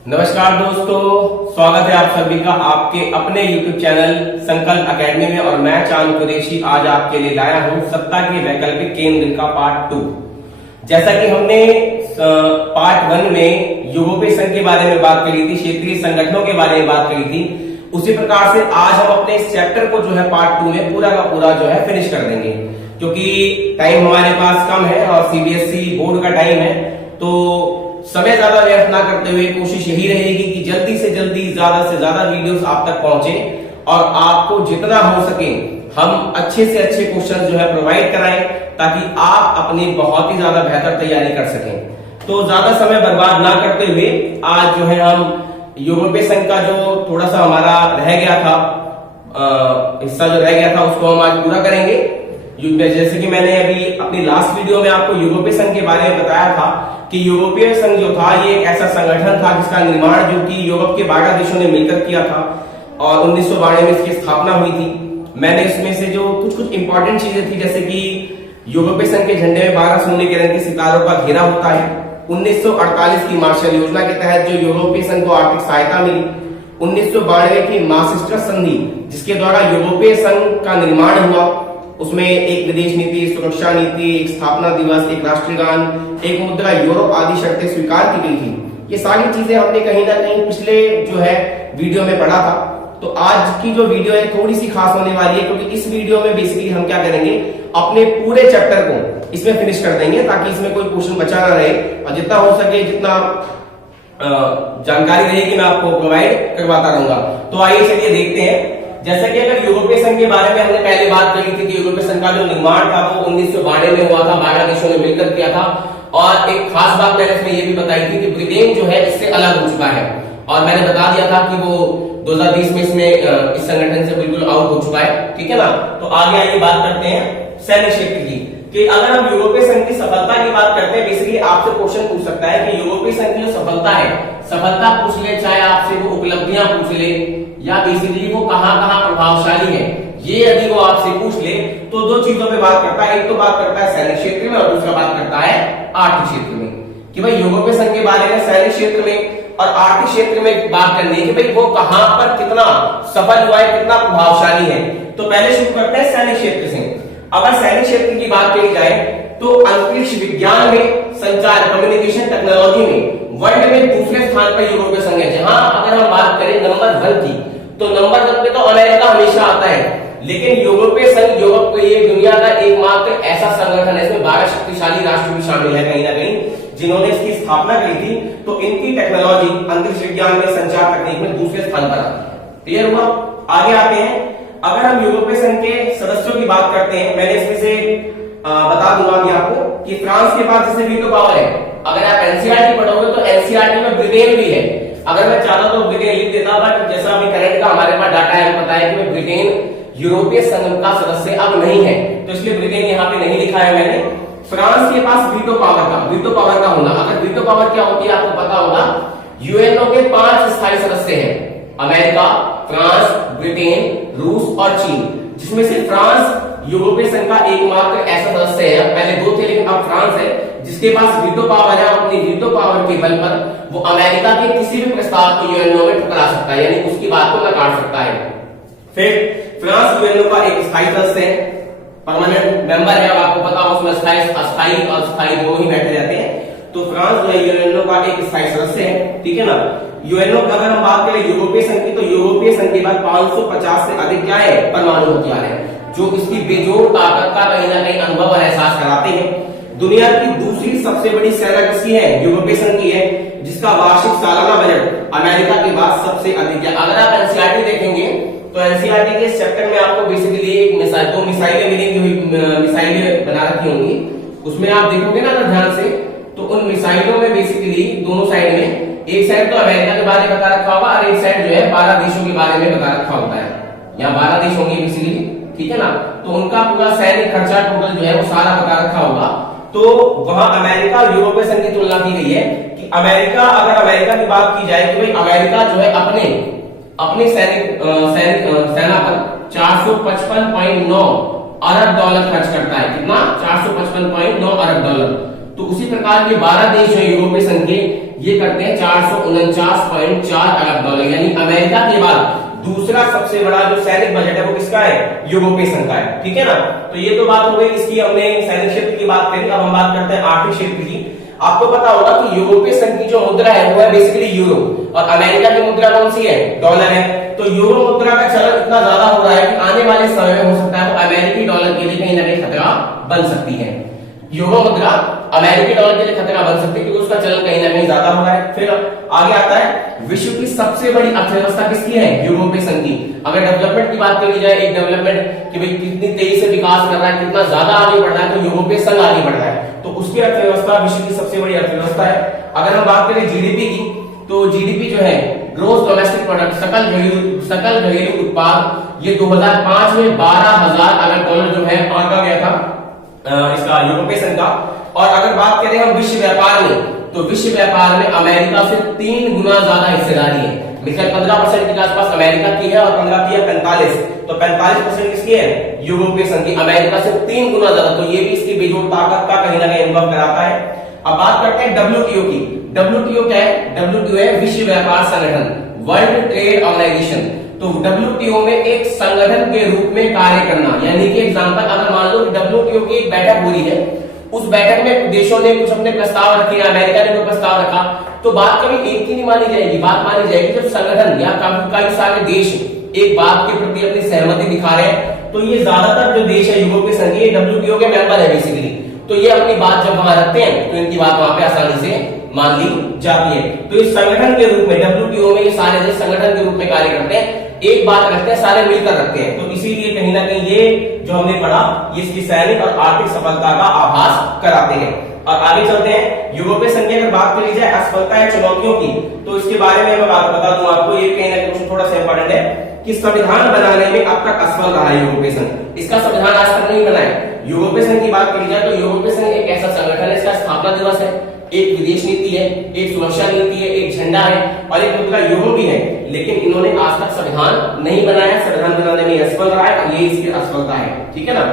नमस्कार दोस्तों, स्वागत है आप सभी का आपके अपने YouTube चैनल संकल्प एकेडमी में। और मैं चांद कुरैशी आज आपके लिए लाया हूं सत्ता के वैकल्पिक केंद्र का पार्ट 2। जैसा कि हमने पार्ट 1 में यूरोपीय संघ के बारे में बात करी थी, क्षेत्रीय संगठनों के बारे में बात करी थी, उसी प्रकार से आज हम अपने इस चैप्टर को जो है पार्ट 2 में पूरा का पूरा जो है फिनिश कर देंगे। क्योंकि टाइम हमारे पास कम है और सीबीएसई बोर्ड का टाइम है, तो समय ज्यादा व्यर्थ ना करते हुए कोशिश यही रहेगी कि जल्दी से जल्दी ज्यादा से ज्यादा वीडियोस आप तक पहुंचे और आपको जितना हो सके हम अच्छे से अच्छे क्वेश्चन जो है प्रोवाइड कराएं, ताकि आप अपनी बहुत ही ज्यादा बेहतर तैयारी कर सकें। तो ज्यादा समय बर्बाद ना करते हुए आज जो है हम यूरोपीय संघ का जो थोड़ा सा हमारा रह गया था हिस्सा जो रह गया था उसको हम आज पूरा करेंगे। जैसे कि मैंने अभी अपनी लास्ट वीडियो में आपको यूरोपीय संघ के बारे में बताया था कि यूरोपीय संघ जो था ये एक ऐसा संगठन था जिसका निर्माण जो कि यूरोप के 12 देशों ने मिलकर किया था और 1912 में इसकी स्थापना हुई थी। मैंने इसमें से जो कुछ इंपॉर्टेंट चीजें थी, जैसे कि यूरोपीय संघ के झंडे में 12 सोने के रंग के सितारों का घेरा होता है। 1948 की मार्शल योजना के तहत जो यूरोपीय संघ को आर्थिक सहायता मिली। 1992 की मास्ट्रिक्ट संधि जिसके द्वारा यूरोपीय संघ का निर्माण हुआ, उसमें एक विदेश नीति, सुरक्षा नीति, एक स्थापना दिवस, एक राष्ट्रीय गान, एक मुद्रा यूरो आदि शर्तें स्वीकार की गई थी। ये सारी चीजें हमने कहीं ना कहीं पिछले जो है वीडियो में पढ़ा था। तो आज की जो वीडियो है थोड़ी सी खास होने वाली है, क्योंकि इस वीडियो में बेसिकली हम क्या करेंगे, अपने पूरे चैप्टर को इसमें फिनिश कर देंगे ताकि इसमें कोई क्वेश्चन बचा ना रहे और जितना हो सके जितना जानकारी रहेगी मैं आपको प्रोवाइड करवाता रहूंगा। तो आइए चलिए देखते हैं। जैसा कि अगर यूरोपीय संघ के बारे में हमने पहले बात करी थी कि यूरोपीय संघ का जो निर्माण था वो 1992 में हुआ था, 12 देशों ने मिलकर किया था। और एक खास बात मैंने इसमें ये भी बताई थी कि ब्रिटेन जो है इससे अलग हो चुका है, और मैंने बता दिया था कि वो 2020 में इसमें इस संगठन से बिल्कुल आउट हो चुका है। ठीक है ना। तो आगे आइए बात करते हैं सैन्य क्षेत्र की, कि अगर हम यूरोपीय संघ की सफलता की बात करते हैं, बेसिकली आपसे क्वेश्चन पूछ सकता है कि यूरोपीय संघ की जो सफलता है, सफलता पूछ ले, चाहे आपसे वो उपलब्धियां पूछ ले या बेसिकली वो कहां प्रभावशाली है, ये यदि वो आपसे पूछ ले तो दो चीजों पे बात करता है। एक तो बात करता है सैन्य क्षेत्र में और दूसरा बात करता है आर्थिक क्षेत्र में, कि भाई यूरोपीय संघ के बारे में सैन्य क्षेत्र में और आर्थिक क्षेत्र में बात करनी है कि भाई वो कहां पर कितना सफल हुआ है, कितना प्रभावशाली है। तो पहले शुरू करते हैं सैन्य क्षेत्र से। अगर सैन्य क्षेत्र की बात करी जाए तो अंतरिक्ष विज्ञान में, संचार कम्युनिकेशन टेक्नोलॉजी में वर्ल्ड में दूसरे स्थान पर यूरोपीय संघ है। जहां अगर हम बात करें नंबर 1 की, तो नंबर 1 पे तो अमेरिका हमेशा आता है, लेकिन यूरोपीय संघ यूरोप को ये दुनिया का एकमात्र ऐसा संगठन है, इसमें 12 शक्तिशाली राष्ट्र भी शामिल है कहीं ना कहीं, जिन्होंने इसकी स्थापना की थी। तो इनकी टेक्नोलॉजी अंतरिक्ष विज्ञान में, संचार तकनीक में दूसरे स्थान पर आती है। क्लियर हुआ। आगे आते हैं। अगर हम यूरोपीय संघ के सदस्यों की बात करते हैं, मैंने इसमें से बता दूंगा अभी आपको कि फ्रांस के पास जैसे वीटो पावर है। अगर आप एनसीईआरटी पढ़ोगे तो एनसीईआरटी में ब्रिटेन भी है। अगर मैं चाहता तो ब्रिटेन लिख देता, बट जैसा अभी करंट का हमारे पास डाटा है, पता है कि ब्रिटेन यूरोपीय संघ का सदस्य अब नहीं है, तो इसलिए ब्रिटेन यहाँ पे नहीं लिखा है मैंने। फ्रांस के पास वीटो पावर का होना, अगर वीटो पावर क्या होती है आपको पता होगा। यूएनओ के 5 स्थायी सदस्य हैं, अमेरिका, फ्रांस, ब्रिटेन, रूस और चीन, जिसमें से फ्रांस यूरोपीय संघ का एकमात्र ऐसा सदस्य है। पहले 2 थे लेकिन अब फ्रांस है जिसके पास वीटो पावर है। अपनी वीटो पावर के बल पर वो अमेरिका के किसी भी प्रस्ताव को यूएनओ में ठुकरा सकता है, यानी उसकी बात को नकार सकता है। फिर फ्रांस यूएनओ का एक स्थायी सदस्य है, परमानेंट मेंबर है। अब आपको पता हो उसमें अस्थायी और स्थायी दोनों ही बैठे रहते हैं। तो फ्रांस जो है यूएनओ का एक स्थायी सदस्य है। ठीक है ना। यूएनओ का अगर हम बात करें यूरोपीय संघ की, तो यूरोपीय संघ के बाद 550 से अधिक क्या है, परमाणु हथियार है, जो इसकी बेजोड़ ताकत का कहीं ना कहीं अनुभव और एहसास कराते हैं। दुनिया की दूसरी सबसे बड़ी सेना किसकी है, यूरोपीय संघ की है, जिसका वार्षिक सालाना बजट अमेरिका के बाद सबसे अधिक है। अगर आप एनसीईआरटी देखेंगे तो एनसीईआरटी के चैप्टर में आपको बेसिकली एक मिसाइल, 2 मिसाइलें मिलेंगी, मिसाइलें बना रखी होंगी, उसमें आप देखोगे ना अगर ध्यान से, तो उन मिसाइलों में बेसिकली दोनों साइड में, एक साइड तो अमेरिका के बारे में बता रखा होगा और एक साइड जो है 12 देशों के बारे में बता रखा होता है। यहाँ 12 देश होंगे बेसिकली, ठीक है ना। तो उनका पूरा सैन्य खर्चा टोटल जो है वो सारा बता रखा होगा। तो वहां अमेरिका यूरोपीय संघ की तुलना की गई है कि अमेरिका, अगर अमेरिका की बात की जाए कि भाई अमेरिका जो है अपने सेना पर 455.9 अरब डॉलर खर्च करता है। कितना? 455.9 अरब डॉलर। तो उसी प्रकार ये 12 देश जो यूरोपीय संघ के, ये करते हैं 449.4 अरब डॉलर, यानी अमेरिका के बाद दूसरा सबसे बड़ा जो सैनिक बजट है वो किसका है, यूरोपीय संघ का है। ठीक है ना, तो ये तो बात हो गई इसकी, हमने सैनिक क्षेत्र की बात करी। अब हम बात करते हैं आर्थिक क्षेत्र की। आपको पता होगा कि यूरोपीय संघ की जो मुद्रा है वो है बेसिकली यूरो, और अमेरिका की मुद्रा कौन सी है, डॉलर है। तो यूरो मुद्रा का चलन इतना ज्यादा हो रहा है कि आने वाले समय में हो सकता है वो अमेरिकी डॉलर के लिए कहीं ना कहीं खतरा बन सकती है। यूरो मुद्रा अमेरिकी डॉलर के लिए खतरा बन सकती है क्योंकि उसका चलन कहीं ना कहीं ज्यादा हो रहा है। फिर आगे आता है विश्व की सबसे बड़ी अर्थव्यवस्था किसकी है, यूरोपीय संघ की। अगर डेवलपमेंट की बात करी जाए, एक डेवलपमेंट कि भाई कितनी तेजी से विकास कर रहा है, कितना ज्यादा आगे बढ़ रहा है, तो यूरोपीय संघ आगे बढ़ रहा है, तो उसकी अर्थव्यवस्था विश्व की सबसे बड़ी अर्थव्यवस्था है। अगर हम बात करें जीडीपी की, तो जीडीपी जो है ग्रोस डोमेस्टिक प्रोडक्ट, सकल घरेलू उत्पाद, ये 2005 में 12,000 अरब डॉलर जो है आंका गया था इसका यूरोपीय संघ का। और अगर बात करें हम विश्व व्यापार में, तो विश्व व्यापार में अमेरिका से 3 गुना ज्यादा हिस्सेदारी है। मिसाल 15% के आसपास अमेरिका की है और 15 की है 45, तो 45% किसकी है, यूरोपीय संघ की, अमेरिका से 3 गुना ज्यादा। तो ये भी इसकी बेजोड़ ताकत का कहीं ना कहीं अनुभव कराता है। अब बात करते हैं डब्ल्यूटीओ की। डब्ल्यूटीओ क्या है, डब्ल्यूटीओ है विश्व व्यापार संगठन, वर्ल्ड ट्रेड ऑर्गेनाइजेशन। तो डब्ल्यूटीओ में एक संगठन के रूप में कार्य करना, यानी कि एग्जांपल अगर मान लो कि डब्ल्यूटीओ की एक बैठक हो रही है, उस बैठक में देशों ने कुछ अपने प्रस्ताव रखे, अमेरिका ने कोई प्रस्ताव रखा, तो बात कभी एक की नहीं मानी जाएगी, बात मानी जाएगी जब संगठन या कई सारे देश एक बात के प्रति अपनी सहमति दिखा रहे हैं। तो ये ज्यादातर जो देश है यूरोपीय संघ के डब्ल्यूटीओ के मेंबर है बेसिकली, तो ये अपनी बात जब वहां रखते हैं तो इनकी बात वहां पे आसानी से मान ली जाती है। तो इस संगठन के रूप में डब्ल्यूटीओ में ये सारे देश संगठन के रूप में कार्य करते हैं, एक बात रखते हैं, सारे मिलकर रखते हैं। तो इसीलिए कहीं ना कहीं ये जो हमने पढ़ा ये इसकी सैनिक और आर्थिक सफलता का आभास कराते हैं। और आगे चलते हैं, यूरोपीय संघ की अगर बात करी जाए असफलता या चुनौतियों की, तो इसके बारे में मैं बात बता दूं आपको, ये कहीं ना कहीं थोड़ा सा इंपॉर्टेंट है कि संविधान बनाने में अब तक असफल रहा है यूरोपीय संघ। इसका संविधान आज तक नहीं बना है। यूरोपीय संघ की बात करी जाए तो यूरोपीय संघ एक ऐसा संगठन है, इसका स्थापना दिवस है, एक विदेश नीति है, एक सुरक्षा नीति है, एक झंडा है और एक मुद्रा यूरो भी है, लेकिन इन्होंने आज तक संविधान नहीं बनाया, संविधान बनाने में असफल रहा है और ये इसकी असफलता है। ठीक है ना,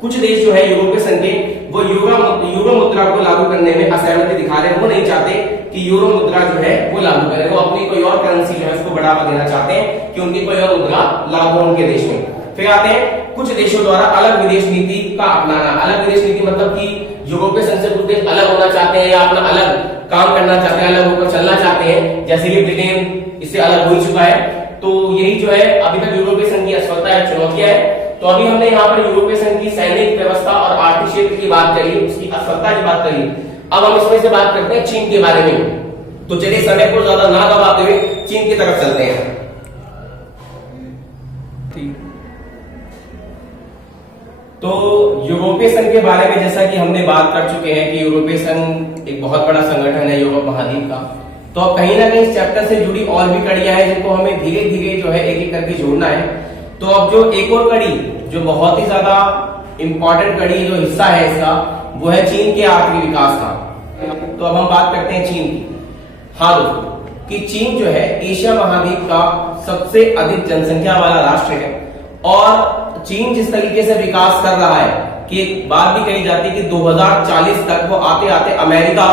कुछ देश जो है यूरोपीय संघ के वो यूरो मुद्रा को लागू करने में असहमति दिखा रहे हैं, वो नहीं चाहते कि यूरो मुद्रा जो है वो लागू करें, वो अपनी कोई और करेंसी जो है उसको बढ़ावा देना चाहते हैं कि उनकी कोई और मुद्रा लागू हो उनके देश में। फिर आते हैं कुछ देशों द्वारा अलग विदेश नीति का अपनाना। अलग विदेश नीति मतलब कि यूरोपीय संघ से कुछ देश अलग होना चाहते हैं या अपना अलग काम करना चाहते हैं, अलग होकर चलना चाहते हैं, जैसे कि ब्रिटेन इससे अलग हो चुका है। तो यही जो है अभी तक यूरोपीय संघ की असफलता है, चुनौतियां है। तो अभी हमने यहाँ पर यूरोपीय संघ की सैनिक व्यवस्था और आर्थिक क्षेत्र की बात करी, उसकी असफलता की बात करी। अब हम इसमें से बात करते हैं चीन के बारे में। तो चलिए समय को ज्यादा ना गवाते हुए चीन की तरफ चलते हैं। तो यूरोपीय संघ के बारे में जैसा कि हमने बात कर चुके हैं कि यूरोपीय संघ एक बहुत बड़ा संगठन है यूरोप महाद्वीप का। तो अब कहीं ना कहीं इस चैप्टर से जुड़ी और भी कड़ियां हैं जिनको हमें धीरे धीरे जो है एक एक करके जोड़ना है। तो अब जो एक और कड़ी जो बहुत ही ज्यादा इंपॉर्टेंट कड़ी जो हिस्सा है इसका, वो है चीन के आर्थिक विकास का। तो अब हम बात करते हैं चीन की। हाँ दोस्तों, कि चीन जो है एशिया महाद्वीप का सबसे अधिक जनसंख्या वाला राष्ट्र है और चीन जिस तरीके से विकास कर रहा है कि एक बात भी कही जाती है कि 2040 तक वो आते आते अमेरिका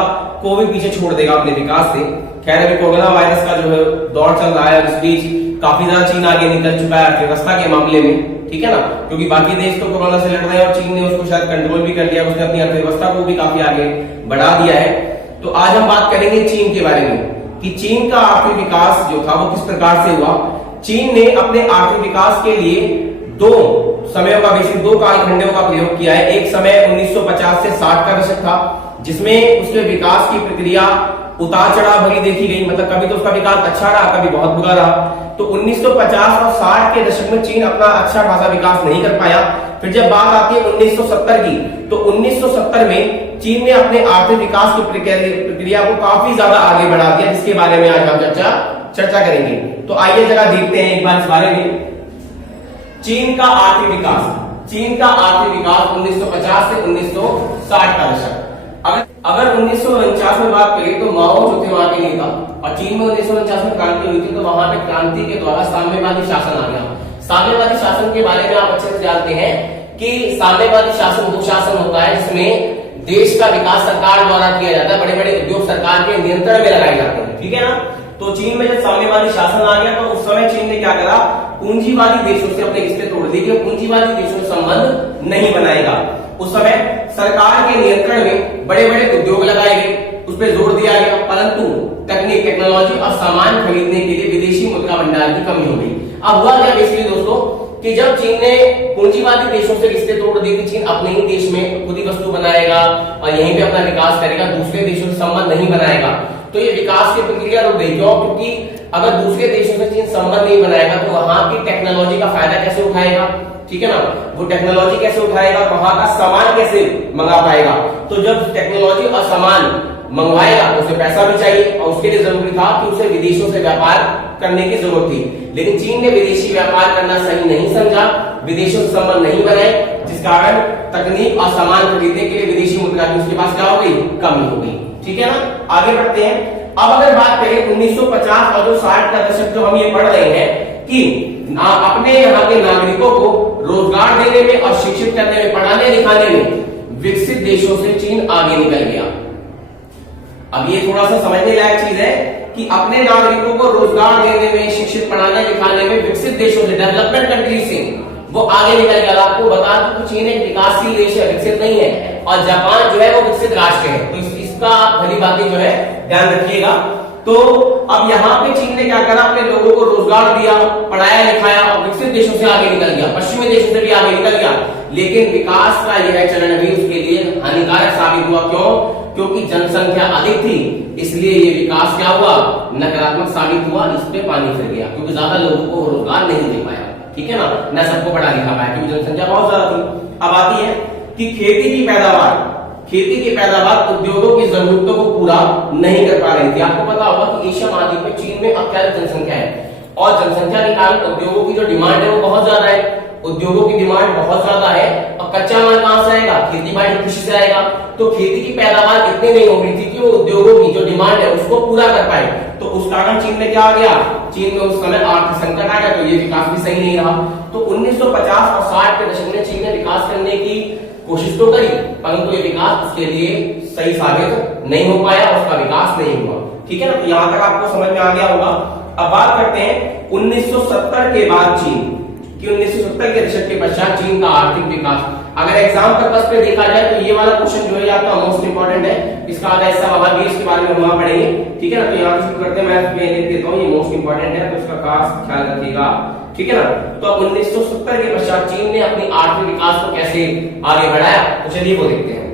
को भी पीछे छोड़ देगा अपने विकास से। खैर अभी कोरोना वायरस का जो है दौर चल रहा है, उस बीच काफी ज्यादा चीन आगे निकल चुका है अर्थव्यवस्था के मामले में, ठीक है ना, क्योंकि बाकी देश तो कोरोना से लड़ रहे हैं और चीन ने उसको शायद कंट्रोल भी कर लिया, उसने अपनी अर्थव्यवस्था को भी काफी आगे बढ़ा दिया है। तो आज हम बात करेंगे चीन के बारे में कि चीन का आर्थिक विकास जो था वो किस प्रकार से हुआ। चीन ने अपने आर्थिक विकास के लिए दो समयों का बेसिक दो कालखंडों का प्रयोग किया है। एक समय 1950 से 60 का दशक था जिसमें उसके विकास की प्रक्रिया उतार चढ़ाव भरी देखी गई, मतलब कभी तो उसका विकास अच्छा रहा, कभी बहुत बुरा रहा। तो 1950 और 60 के दशक में चीन अपना अच्छा खासा विकास नहीं कर पाया। फिर जब बात आती है 1970 की, तो 1970 में चीन ने अपने आर्थिक विकास की प्रक्रिया को काफी ज्यादा आगे बढ़ा दिया, जिसके बारे में आज हम चर्चा करेंगे। तो आइए जरा देखते हैं एक बार इस बारे में। चीन का आर्थिक विकास, चीन का आर्थिक विकास 1950 से 1960 का दशक। अगर 1949 में बात करें तो माओ जो थे वहां के नेता, और चीन में 1949 में क्रांति हुई थी, तो वहां पे क्रांति के द्वारा साम्यवादी शासन आ गया। साम्यवादी शासन के बारे में आप अच्छे से जानते हैं कि साम्यवादी शासन वो शासन होता है जिसमें देश का विकास सरकार द्वारा किया जाता है, बड़े बड़े उद्योग सरकार के नियंत्रण में लगाए जाते हैं, ठीक है ना। तो चीन में जब साम्यवादी शासन आ गया तो उस समय चीन ने क्या करा, पूंजीवादी देशों से अपने रिश्ते तोड़ दिए कि पूंजीवादी देशों से संबंध नहीं बनाएगा। उस समय सरकार के नियंत्रण में बड़े बड़े उद्योग लगाए गए, उस पर जोर दिया गया, परंतु तकनीक, टेक्नोलॉजी और सामान खरीदने के लिए विदेशी मुद्रा भंडार की कमी हो गई। अब हुआ क्या बेसिकली दोस्तों कि जब चीन ने पूंजीवादी देशों से रिश्ते तोड़ दिए कि चीन अपने ही देश में खुद ही वस्तु बनाएगा और यहीं पे अपना विकास करेगा, दूसरे देशों से संबंध नहीं बनाएगा, तो ये विकास की प्रक्रिया रुक गई। क्यों? क्योंकि अगर दूसरे देशों से चीन संबंध नहीं बनाएगा तो वहां की टेक्नोलॉजी का फायदा कैसे उठाएगा, ठीक है ना, वो टेक्नोलॉजी कैसे उठाएगा, वहां का सामान कैसे मंगा पाएगा। तो जब टेक्नोलॉजी और सामान मंगवाएगा तो उसे पैसा भी चाहिए और उसके लिए जरूरी था कि उसे विदेशों से व्यापार करने की जरूरत थी। लेकिन चीन ने विदेशी व्यापार करना सही नहीं समझा, विदेशों से संबंध नहीं बनाए, जिस कारण तकनीक और सामान खरीदने के लिए विदेशी मुद्रा की उसके पास क्या हो गई, कमी हो गई, ठीक है ना। आगे बढ़ते हैं। अब अगर बात करें 1950 और जो 60 का दशक जो हम ये पढ़ रहे हैं कि अपने यहाँ के नागरिकों को रोजगार देने में और शिक्षित करने में, पढ़ाने लिखाने में विकसित देशों से चीन आगे निकल गया। अब ये थोड़ा सा समझने लायक चीज है कि अपने नागरिकों को रोजगार देने में, शिक्षित पढ़ाने लिखाने में विकसित देशों से, डेवलपमेंट कंट्रीज से वो आगे निकल गया। आपको बता दूं कि चीन एक विकासशील देश है, विकसित नहीं है, और जापान जो है वो विकसित राष्ट्र है। तो इसका आप भली बातें जो है ध्यान रखिएगा। तो अब यहाँ पे चीन ने क्या करा, अपने लोगों को रोजगार दिया, पढ़ाया लिखाया और विकसित देशों से आगे निकल गया, पश्चिमी देशों से भी आगे निकल गया। लेकिन विकास का यह चरण भी उसके लिए हानिकारक साबित हुआ। क्यों? क्योंकि जनसंख्या अधिक थी, इसलिए ये विकास क्या हुआ, नकारात्मक साबित हुआ, इस पे पानी फिर गया, क्योंकि ज्यादा लोगों को रोजगार नहीं दे पाया, ठीक है ना, न सबको पढ़ा लिखा पाया, क्योंकि जनसंख्या बहुत ज्यादा थी। अब आती है कि खेती की पैदावार उद्योगों की जरूरतों को पूरा नहीं कर पा रही थी। आपको पता होगा कि एशिया महाद्वीप में चीन में अत्यधिक जनसंख्या है और जनसंख्या के कारण उद्योगों की जो डिमांड है वो बहुत ज्यादा है, उद्योगों की डिमांड बहुत ज्यादा है, और कच्चा माल कहां से आएगा, खेती बाड़ी कृषि से आएगा। तो खेती की पैदावार इतनी नहीं हो रही थी कि वो उद्योगों की जो डिमांड है उसको पूरा कर पाए। तो उस कारण चीन में क्या आ गया, चीन में उस समय आर्थिक संकट आ गया, तो ये विकास भी सही नहीं रहा। तो 1950 और 60 के दशक में चीन ने विकास करने की कोशिश तो करी, परंतु ये विकास उसके लिए सही साबित नहीं हो पाया, उसका विकास नहीं हुआ, ठीक है ना। तो यहां तक आपको समझ में आ गया होगा। अब बात करते हैं 1970 के बाद चीन कि 1970 के दशक के पश्चात चीन का आर्थिक विकास। अगर एग्जाम पर्पस पे देखा जाए तो ये वाला क्वेश्चन जो है आपका मोस्ट इंपोर्टेंट है, इसका आधा हिस्सा महादेश के बारे में हम वहां पढ़ेंगे, ठीक है ना। तो यहाँ से शुरू करते हैं, मैं लिख देता हूँ, ये मोस्ट इंपोर्टेंट है, तो इसका खास ख्याल रखिएगा, ठीक है ना। तो 1970 के पश्चात चीन ने अपनी आर्थिक विकास को कैसे आगे बढ़ाया, तो चलिए वो देखते हैं।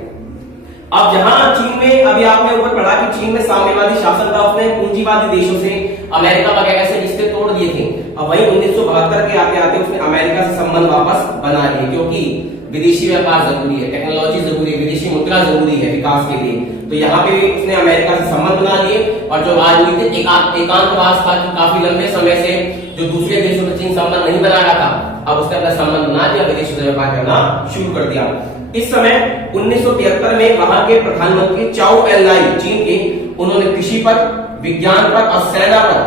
अब जहां चीन में, अभी आपने ऊपर पढ़ा कि चीन में साम्यवादी शासन था, उसने पूंजीवादी देशों से, अमेरिका वगैरह से रिश्ते तोड़ दिए थे। अब वही 1972 के आते आते उसने अमेरिका से संबंध वापस बना लिए, क्योंकि विदेशी व्यापार जरूरी है, टेक्नोलॉजी जरूरी है, विदेशी मुद्रा जरूरी है विकास के लिए। तो यहाँ पे भी उसने अमेरिका से संबंध बना लिए, और जो राजनीतिक एकांतवास था कि काफी लंबे समय से जो दूसरे देशों से चीन संबंध नहीं बना रहा था, अब उसने अपना संबंध बना दिया, विदेशों से व्यापार करना शुरू कर दिया। इस समय 1973 में वहां के प्रधानमंत्री चाओ एन लाई चीन के, उन्होंने कृषि पर, विज्ञान पर और सेना पर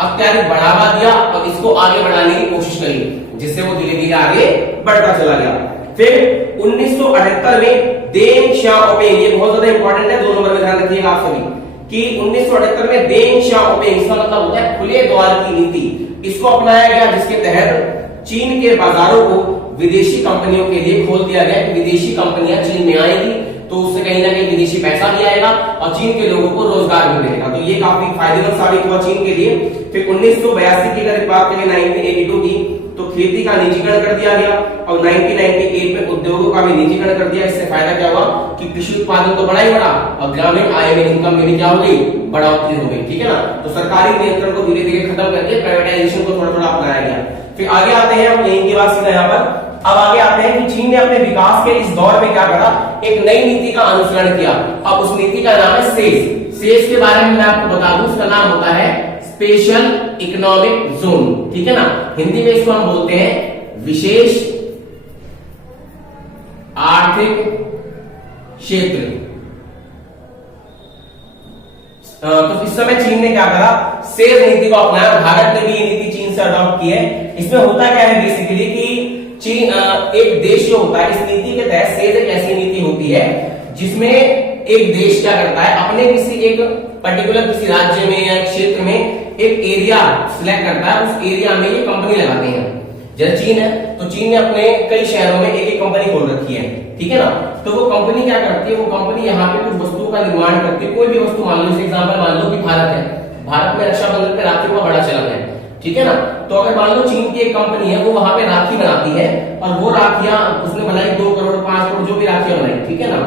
अत्यधिक बढ़ावा दिया और इसको आगे बढ़ाने की कोशिश करी, जिससे वो धीरे धीरे आगे बढ़ता चला गया। फिर 1978 में देंग शाओपिंग, ये बहुत ज्यादा इंपॉर्टेंट है, 2 नंबर में ध्यान रखिएगा आप सभी कि 1978 में देंग शाओपिंग, इसका मतलब होता है खुले द्वार की नीति, इसको अपनाया गया, जिसके तहत चीन के बाजारों को विदेशी कंपनियों के लिए खोल दिया गया कि विदेशी कंपनियां चीन में आएगी तो उससे कहीं ना कहीं विदेशी पैसा भी आएगा और चीन के लोगों को रोजगार भी मिलेगा। तो ये काफी फायदेमंद साबित हुआ चीन के लिए। फिर 1982 की अगर बात करें 1982 की, तो खेती का निजीकरण कर दिया गया और 1998 में उद्योगों का भी निजीकरण कर दिया। इससे फायदा क्या हुआ कि कृषि उत्पादन तो बढ़ा ही बढ़ा और ग्रामीण आय में इनकम में भी क्या हो गई, बढ़ोतरी हो गई, ठीक है ना। तो सरकारी नियंत्रण को धीरे धीरे खत्म करके प्राइवेटाइजेशन को थोड़ा थोड़ा अपनाया गया। फिर आगे आते हैं हम, यहीं की बात सीधा यहाँ पर, अब आगे आते हैं कि चीन ने अपने विकास के इस दौर में क्या करा, एक नई नीति का अनुसरण किया। अब उस नीति का नाम है सेज। सेज के बारे में मैं आपको बता दूं, उसका नाम होता है स्पेशल इकोनॉमिक जोन, ठीक है ना। हिंदी में इसको हम बोलते हैं विशेष आर्थिक क्षेत्र। तो इस समय चीन ने क्या करा, सेज नीति को अपनाया। भारत ने भी ये नीति चीन से अडॉप्ट की है। इसमें होता क्या है बेसिकली कि चीन एक देश जो होता है, इस नीति के तहत सेज एक ऐसी नीति होती है जिसमें एक देश क्या करता है, अपने किसी एक पर्टिकुलर किसी राज्य में या क्षेत्र में एक एरिया सिलेक्ट करता है, उस एरिया में ये कंपनी लगाते हैं। जैसे चीन है, तो चीन ने अपने कई शहरों में एक एक कंपनी खोल रखी है, ठीक है ना। तो वो कंपनी क्या करती है, वो कंपनी यहाँ पे कुछ वस्तुओं का निर्माण करती है। कोई भी वस्तु मान लो, एग्जाम्पल मान लो कि भारत है, भारत में रक्षाबंधन पे राखी का बड़ा चलन है, ठीक है ना। तो अगर मान लो चीन की एक कंपनी है, वो वहां पे राखी बनाती है, और वो राखियां उसने बनाई 2 करोड़ 5 करोड़ जो भी राखियां बनाई, ठीक है ना।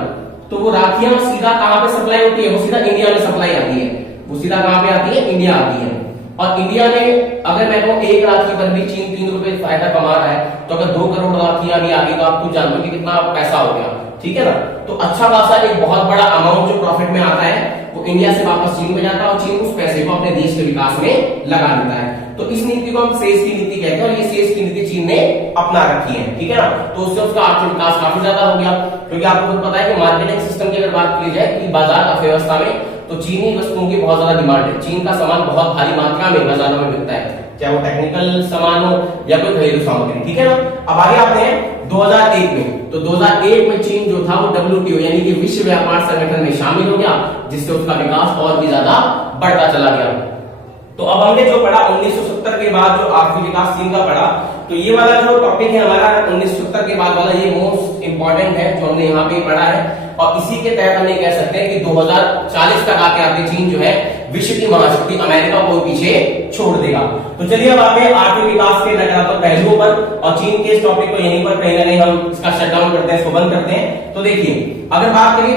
तो वो राखियां सीधा कहां पे सप्लाई होती है, वो सीधा इंडिया में सप्लाई आती है। वो सीधा कहां पे आती है, इंडिया आती है। और इंडिया में अगर मैं कहूं एक राखी पर भी चीन 3 रुपए फायदा कमा रहा है, तो अगर 2 करोड़ राखियां भी आगे तो आप कुछ जानते हो कि कितना पैसा हो गया, ठीक है ना। तो अच्छा खासा एक बहुत बड़ा अमाउंट जो प्रॉफिट में आता है वो इंडिया से वापस चीन में जाता है, और चीन उस पैसे को अपने देश के विकास में लगा देता है। तो इस नीति को हम सेज की नीति कहते हैं, और ये सेज की नीति चीन ने अपना रखी है, ठीक है ना। तो उससे उसका आर्थिक विकास काफी ज्यादा हो गया, क्योंकि आपको खुद पता है कि मार्केटिंग सिस्टम की अगर बात की जाए कि बाजार अर्थव्यवस्था में, तो चीनी वस्तुओं की बहुत ज्यादा डिमांड है। चीन का सामान बहुत भारी मात्रा में बाजारों में बिकता है, चाहे वो टेक्निकल सामान हो या कोई घरेलू सामग्री, ठीक है ना। अब आगे आते हैं 2001 में। तो 2001 में चीन जो था वो WTO यानी कि विश्व व्यापार संगठन में शामिल हो गया, जिससे उसका विकास और भी ज्यादा बढ़ता चला गया। तो अब हमने जो पढ़ा 1970 के बाद जो आर्थिक विकास चीन का पढ़ा, तो ये वाला जो टॉपिक है हमारा 1970 के बाद वाला, ये मोस्ट इंपॉर्टेंट है जो हमने यहाँ पे पढ़ा है। और इसी के तहत हम ये कह सकते हैं कि 2040 तक आते आते चीन जो है विश्व की महाशक्ति अमेरिका को पीछे छोड़ देगा। तो चलिए अब आते हैं आर्थिक विकास के नकारात्मक पहलुओं पर, और चीन के इस टॉपिक को यहीं पर कहीं ना कहीं हम इसका शटडाउन करते हैं, इसको बंद करते हैं। तो देखिए, अगर बात करें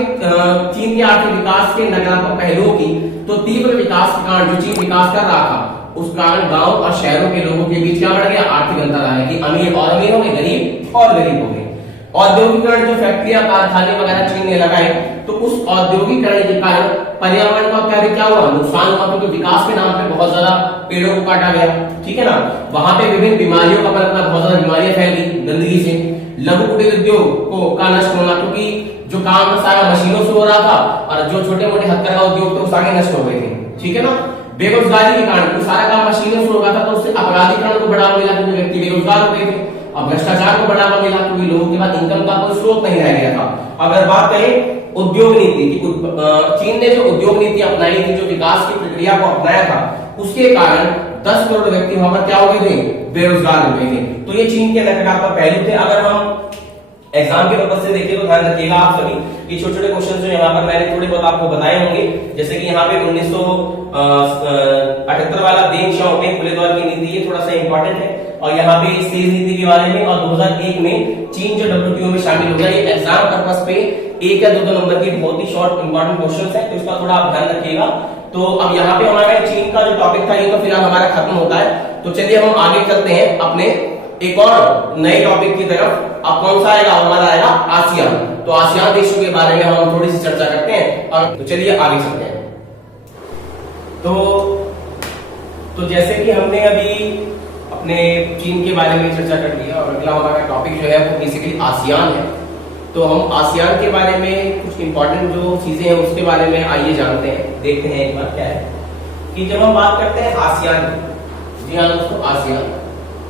चीन के आर्थिक विकास के नकारात्मक पहलुओं की, तो तीव्र विकास के कारण जो चीन विकास कर रहा था, उस कारण गांव और शहरों के लोगों के बीच क्या बढ़ गया, आर्थिक अंतर आ गया कि अमीर और अमीर हो गए, गरीब और गरीब हो गए। औद्योगिकरण, जो फैक्ट्रियां कारखाने वगैरह चीन ने लगाए, तो उस औद्योगिकरण के कारण पर्यावरण का क्या हुआ, नुकसान हुआ, क्योंकि विकास के नाम पे बहुत ज्यादा पेड़ों को काटा गया, ठीक है ना। वहां पे विभिन्न बीमारियों का पनपना, बहुत ज्यादा बीमारियां फैल गई गंदगी से। लघु कुटीर उद्योग का नष्ट होना, क्योंकि जो काम सारा मशीनों से हो रहा था, और जो छोटे मोटे हथकरघा उद्योग थे वो सारे नष्ट हो गए थे, ठीक है ना। बेरोजगारी के कारण, सारा काम मशीनों से हो रहा था, तो उससे अपराधीकरण को बढ़ावा मिला, क्योंकि व्यक्ति बेरोजगार हो गए थे। अब भ्रष्टाचार को बढ़ावा मिला, क्योंकि लोगों के पास इनकम का कोई स्रोत नहीं रह गया था। अगर बात करें उद्योग नीति की, चीन ने जो उद्योग नीति अपनाई थी, जो विकास की प्रक्रिया को अपनाया था, उसके कारण 10 करोड़ व्यक्ति वहां पर क्या हो गए थे, बेरोजगार हो गए थे। तो ये चीन के नकारात्मक पहलू थे। अगर हम एग्जाम के पर्पज से देखिए तो ध्यान रखिएगा आप सभी, ये छोटे छोटे क्वेश्चन जो यहाँ पर मैंने थोड़े बहुत आपको बताए होंगे, जैसे कि यहाँ पे 1978 वाला देन शाओपिंग खुले द्वार की नीति, ये थोड़ा सा इंपॉर्टेंट है। और यहाँ पे सेज नीति के बारे में, और 2001 में चीन जो WTO में शामिल हो गया, ये एग्जाम पर्पज पे 1 या 2 नंबर की बहुत ही शॉर्ट इंपॉर्टेंट क्वेश्चन है, तो इसका थोड़ा आप ध्यान रखिएगा। तो अब यहाँ पे हमारा चीन का जो टॉपिक था ये तो फिलहाल हमारा खत्म होता है। तो चलिए हम आगे चलते हैं अपने एक और नए टॉपिक की तरफ। अब कौन सा आएगा, हमारा आएगा आसियान। तो आसियान देशों के बारे में हम थोड़ी सी चर्चा करते हैं, और तो चलिए आगे चलते हैं। तो जैसे कि हमने अभी अपने चीन के बारे में चर्चा कर लिया, और अगला हमारा टॉपिक जो है वो बेसिकली आसियान है। तो हम आसियान के बारे में कुछ इंपॉर्टेंट जो चीजें हैं उसके बारे में आइए जानते हैं, देखते हैं एक बार क्या है कि जब हम बात करते हैं आसियान, जी हाँ दोस्तों,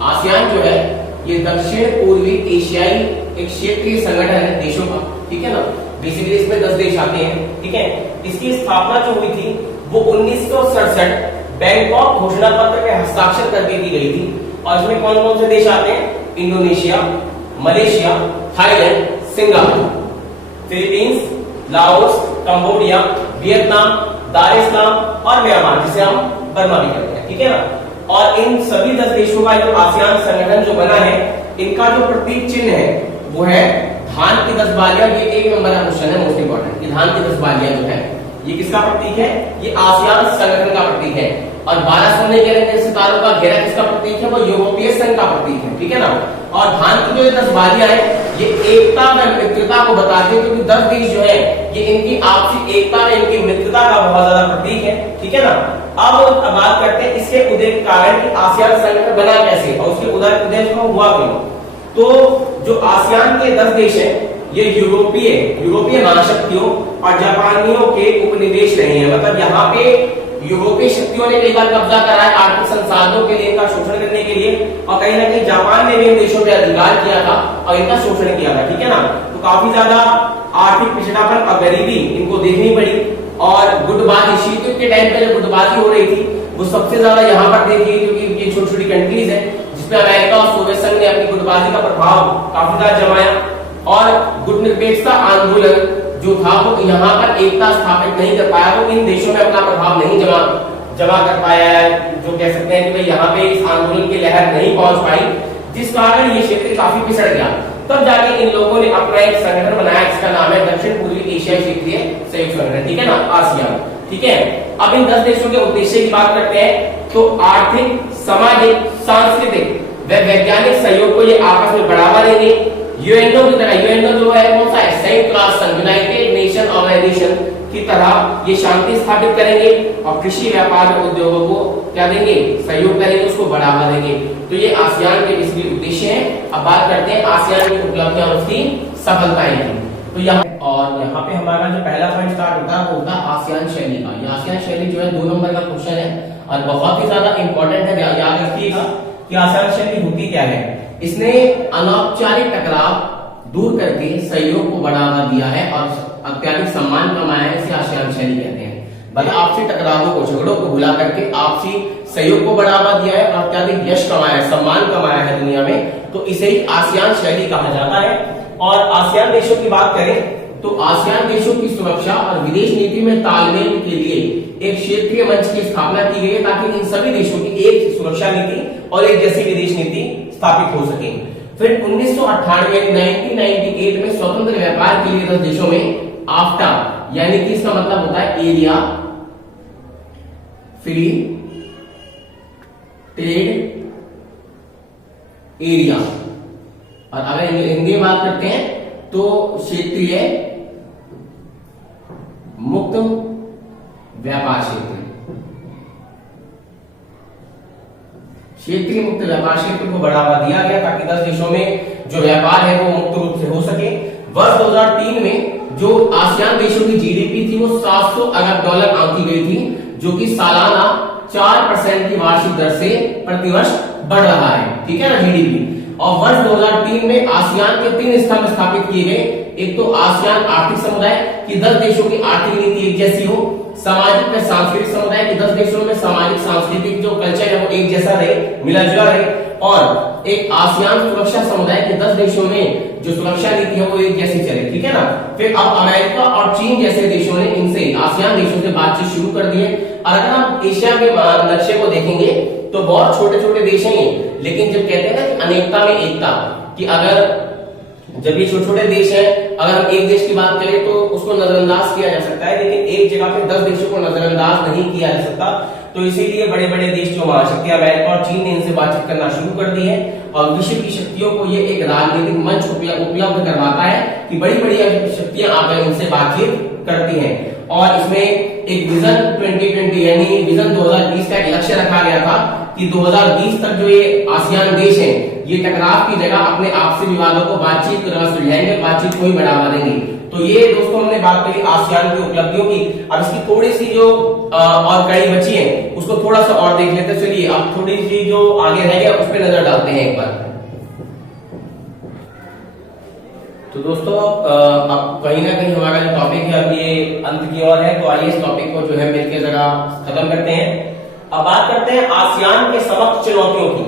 आसियान जो है ये दक्षिण पूर्वी एशियाई एक क्षेत्रीय संगठन है देशों का, ठीक है ना। बेसिकली इसमें 10 देश आते हैं, ठीक है। इसकी स्थापना जो हुई थी वो 1967 बैंकॉक घोषणा पत्र पे हस्ताक्षर करके की गई थी। और इसमें कौन कौन से देश आते हैं, Indonesia, Malaysia, Thailand, Singapore, Philippines, Laos, Cambodia, Vietnam, दार इस सलाम और म्यांमार, जिसे हम बर्मा भी कहते हैं, ठीक है ना। और इन सभी 10 देशों का जो आसियान संगठन जो बना है, इनका जो प्रतीक चिन्ह है वो है धान की 10 बालियां। ये 1 नंबर का क्वेश्चन है, मोस्ट इंपॉर्टेंट, कि धान की 10 बालियां जो है ये किसका प्रतीक है, ये आसियान संगठन का प्रतीक है। और 12 सोने के सितारों का घेरा किसका प्रतीक है, वो यूरोपीय संघ का प्रतीक है, ठीक है ना। और धान की जो 10 बालियां है ये एकता व मित्रता को बताती है, क्योंकि 10 देश जो है ये इनकी आपसी एकता व इनकी मित्रता का बहुत ज्यादा प्रतीक है, ठीक है ना। अब बात करते हैं इसके उदय के कारण कि आसियान संगठन बना कैसे और उसके उदय हुआ क्यों। तो जो आसियान के 10 देश हैं ये यूरोपीय महाशक्तियों और जापानियों के उपनिवेश रहे हैं। मतलब यहाँ पे यूरोपीय शक्तियों ने कई बार कब्जा करा है आर्थिक संसाधनों के लिए, इनका शोषण करने के लिए, और कहीं ना कहीं जापान ने भी इन देशों पे अधिकार किया था और इनका शोषण किया था, ठीक है ना। तो काफी ज्यादा आर्थिक पिछड़ापन और गरीबी इनको देखनी पड़ी। और गुटबाजी, शीत युद्ध के टाइम पे जो गुटबाजी हो रही थी वो सबसे ज्यादा यहाँ पर देखिए, क्योंकि ये छोटी छोटी कंट्रीज है जिसमें अमेरिका और सोवियत संघ ने अपनी गुटबाजी का प्रभाव काफी ज्यादा जमाया। और गुटनिरपेक्षता आंदोलन जो था वो यहाँ पर एकता स्थापित नहीं कर पाया, वो इन देशों में अपना प्रभाव नहीं जमा कर पाया है। जो कह सकते हैं कि भाई यहाँ पे इस आंदोलन की लहर नहीं पहुंच पाई, जिस कारण ये क्षेत्र काफी पिछड़ गया। तब जाके इन लोगों ने अपना एक संगठन बनाया जिसका नाम है दक्षिण पूर्वी एशिया क्षेत्रीय सहयोग संगठन, ठीक है ना, आसियान। ठीक है, अब इन 10 देशों के उद्देश्य की बात करते हैं तो आर्थिक, सामाजिक, सांस्कृतिक व वैज्ञानिक सहयोग को ये आपस में बढ़ावा देंगे। यूएनओ की तरह, यूएनओ जो है कौन सा है, संयुक्त राष्ट्र संघ, यूनाइटेड नेशन ऑर्गेनाइजेशन की तरह ये शांति स्थापित करेंगे और कृषि, व्यापार और उद्योगों को क्या देंगे, सहयोग करेंगे, उसको बढ़ावा देंगे। तो ये आसियान के इसलिए उद्देश्य हैं। अब बात करते हैं आसियान की उपलब्धियां और उसकी सफलताएं की। तो यहाँ पे हमारा जो पहला पॉइंट स्टार्ट होता है वो होता है आसियान शैली का। ये आसियान शैली जो है 2 नंबर का क्वेश्चन है और बहुत ही ज्यादा इंपॉर्टेंट है, याद रखिएगा कि आसियान शैली होती क्या है। इसने अनौपचारिक टकराव दूर करके सहयोग को बढ़ावा दिया है और अत्यधिक सम्मान कमाया है, इसे आसियान शैली कहते हैं। मतलब आपसी टकरावों को, झगड़ों को भुला करके आपसी सहयोग को बढ़ावा दिया है और अत्यधिक यश कमाया है, सम्मान कमाया है दुनिया में, तो इसे ही आसियान शैली कहा जाता है। और आसियान देशों की बात करें तो आसियान देशों की सुरक्षा और विदेश नीति में तालमेल के लिए एक क्षेत्रीय मंच की स्थापना की गई है ताकि इन सभी देशों की एक सुरक्षा नीति और एक जैसी विदेश नीति स्थापित हो सके। फिर 1998 में स्वतंत्र व्यापार के लिए 10 देशों में आफ्टा, यानी कि इसका मतलब होता है एरिया फ्री ट्रेड एरिया, और अगर हिंदी में बात करते हैं तो क्षेत्रीय मुक्त व्यापार क्षेत्र, क्षेत्रीय मुक्त व्यापार क्षेत्र को बढ़ावा दिया गया ताकि 10 देशों में जो व्यापार है वो मुक्त रूप से हो सके। वर्ष 2003 में जो आसियान देशों की जीडीपी थी वो $700 अरब आंकी गई थी, जो कि सालाना 4% की वार्षिक दर से प्रतिवर्ष बढ़ रहा है, ठीक है ना, जीडीपी। और वर्ष 2003 में आसियान के 3 स्तंभ स्थापित किए गए। एक तो आसियान आर्थिक समुदाय कि 10 देशों की आर्थिक नीति एक जैसी हो, सामाजिक व सांस्कृतिक समुदाय कि 10 देशों में सामाजिक सांस्कृतिक जो कल्चर है वो एक जैसा रहे, मिला जुला रहे, और एक आसियान सुरक्षा समुदाय के 10 देशों में जो सुरक्षा नीति है वो एक जैसी चले, ठीक है ना। फिर अब अमेरिका और चीन जैसे देशों ने इनसे, आसियान देशों से बातचीत शुरू कर दी है। और अगर आप एशिया के नक्शे को देखेंगे तो बहुत छोटे छोटे देश हैं, लेकिन जब कहते हैं ना कि अनेकता में एकता, कि अगर जब ये छोटे छोटे देश हैं, अगर हम एक देश की बात करें तो उसको नजरअंदाज किया जा सकता है, लेकिन एक जगह पे 10 देशों को नजरअंदाज नहीं किया जा सकता। तो इसीलिए बड़े बड़े देश जो महाशक्ति अमेरिका और चीन ने इनसे बातचीत करना शुरू कर दी है, और विश्व की शक्तियों को ये एक राजनीतिक मंच उपलब्ध करवाता है कि बड़ी बड़ी शक्तियां आकर इनसे बातचीत करती हैं। और इसमें एक विजन 2020 यानी विजन 2020 का एक लक्ष्य रखा गया था कि 2020 तक जो ये आसियान देश हैं ये टकराव की जगह अपने आपसी विवादों को बातचीत के द्वारा सुलझाएंगे, बातचीत को ही बढ़ावा देंगे। तो ये दोस्तों हमने बात करी आसियान की उपलब्धियों की। अब इसकी थोड़ी सी जो और कड़ी बची है उसको थोड़ा सा और देख लेते। चलिए अब थोड़ी सी जो आगे रह गया उस पर नजर डालते हैं एक बार। तो दोस्तों अब कहीं ना कहीं हमारा जो टॉपिक है अब ये अंत की ओर है, तो आइए इस टॉपिक को जो है मिलकर जरा खत्म करते हैं। अब बात करते हैं आसियान के समक्ष चुनौतियों की।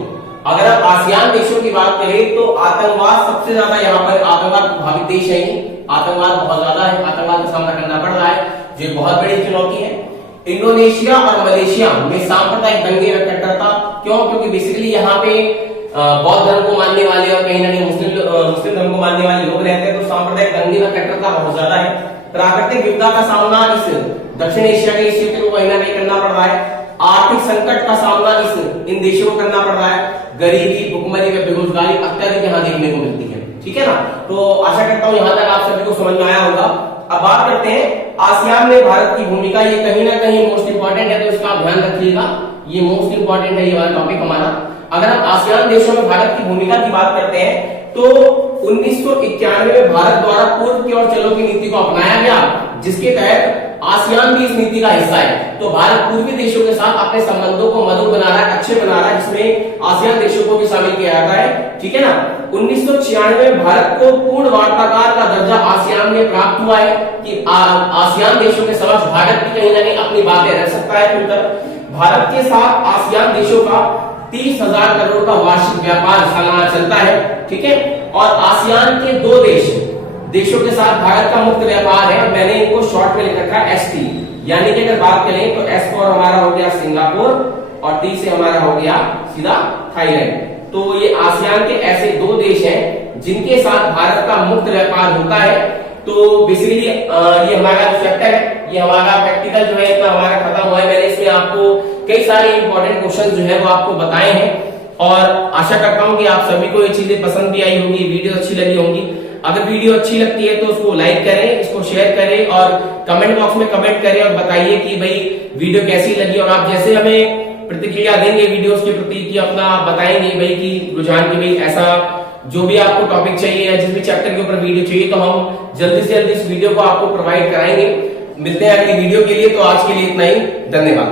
अगर आप आसियान देशों की बात करें तो आतंकवाद सबसे ज्यादा यहाँ पर आतंकवाद प्रभावित देश है, आतंकवाद बहुत ज्यादा है, आतंकवाद का सामना करना पड़ रहा है, जो बहुत बड़ी चुनौती है। इंडोनेशिया और मलेशिया में सांप्रदायिक दंगे व कट्टरता, क्यों? क्योंकि बेसिकली यहाँ पे बौद्ध धर्म को मानने वाले और कहीं ना कहीं मुस्लिम धर्म को मानने वाले लोग रहते हैं, तो सांप्रदायिक दंगे व कट्टरता बहुत ज्यादा है। प्राकृतिक विपदा का सामना इस दक्षिण एशिया के क्षेत्र को कहीं ना कहीं करना पड़ रहा है। आर्थिक संकट का सामना इन देशों को करना पड़ रहा है। गरीबी, भुखमरी व बेरोजगारी अत्यधिक यहाँ देखने को मिलती है, ठीक है ना। तो आशा करता हूँ यहाँ तक आप सभी को समझ में आया होगा। अब बात करते हैं आसियान में भारत की भूमिका। ये कहीं ना कहीं मोस्ट इंपॉर्टेंट है, तो इसका आप ध्यान रखिएगा, ये मोस्ट इंपॉर्टेंट है ये वाला टॉपिक हमारा। अगर आप आसियान देशों में भारत की भूमिका की बात करते हैं तो 1991 में भारत द्वारा पूर्व की ओर चलो की नीति को अपनाया गया, जिसके तहत आसियान भी इस नीति का हिस्सा है। तो भारत पूर्वी देशों के साथ अपने संबंधों को मधुर बना रहा है, अच्छे बना रहा है, जिसमें आसियान देशों को भी शामिल किया जाता है, ठीक है ना। 1996 में भारत को पूर्ण वार्ताकार का दर्जा आसियान में प्राप्त हुआ है कि आसियान देशों के समक्ष भारत भी कहीं ना कहीं अपनी बातें रख सकता है खुलकर। भारत के साथ आसियान देशों का 30,000 करोड़ का वार्षिक व्यापार सालाना चलता है, ठीक है। और आसियान के 2 देशों के साथ भारत का मुक्त व्यापार है, मैंने इनको शॉर्ट में लिख रखा है ST, यानी कि अगर बात करें तो S फॉर हमारा हो गया सिंगापुर और T से हमारा हो गया सीधा थाईलैंड। तो ये आसियान के ऐसे 2 देश हैं जिनके साथ भारत का मुक्त व्यापार होता है। तो बेसिकली ये हमारा जो चैप्टर है, ये हमारा प्रैक्टिकल जो है इतना हमारा खत्म हुआ है। मैंने इसमें आपको कई सारे इंपॉर्टेंट क्वेश्चन जो है वो आपको बताए हैं और आशा करता हूं कि आप सभी को ये चीजें पसंद भी आई होंगी, वीडियो अच्छी लगी होंगी। अगर वीडियो अच्छी लगती है तो उसको लाइक करें, इसको शेयर करें और कमेंट बॉक्स में कमेंट करें और बताइए कि भाई वीडियो कैसी लगी। और आप जैसे हमें प्रतिक्रिया देंगे वीडियोस के प्रति कि अपना बताएंगे भाई कि रुझान की भाई ऐसा जो भी आपको टॉपिक चाहिए या जिस भी चैप्टर के ऊपर वीडियो चाहिए तो हम जल्दी से जल्दी इस वीडियो को आपको प्रोवाइड कराएंगे। मिलते हैं अगली वीडियो के लिए, तो आज के लिए इतना ही, धन्यवाद।